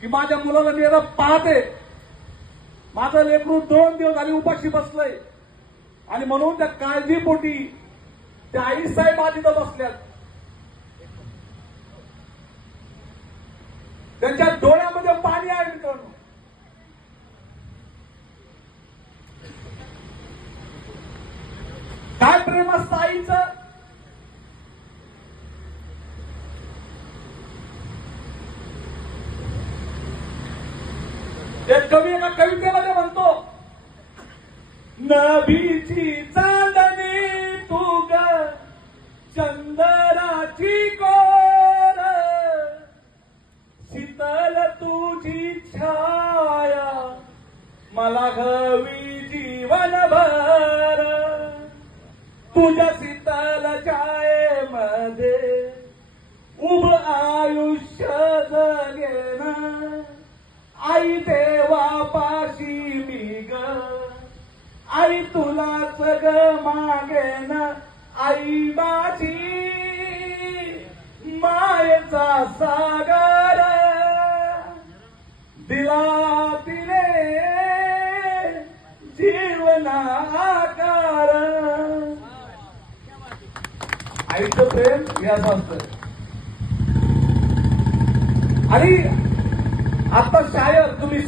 की माझ्या मुलाला मी आता पाहते, माझं लेकरू 2 दिवस झाले उपाशी बसलंय आणि म्हणून त्या काळजीपोटी त्या आईसाहेब आज इथं बसल्यात. त्यांच्या डोळ्यामध्ये पाणी आहे मित्रांनो. काय प्रेम असतं आईचं. एक कवी एका कवितेमध्ये म्हणतो, नभीची चांदणी तू ग चंदनाची कोर, शीतल तुझी छाया मला हवी जीवनभर. तुझ्या शीतल छायेमध्ये उभ आयुष्य जगेन आई देवापाशी मी ग. आई तुलाच ग मागेन आई माझी मायेचा सागर दिला तिने जीवनाकार. आईचं प्रेम हे असं असतं. आणि आता शायर तुम्ही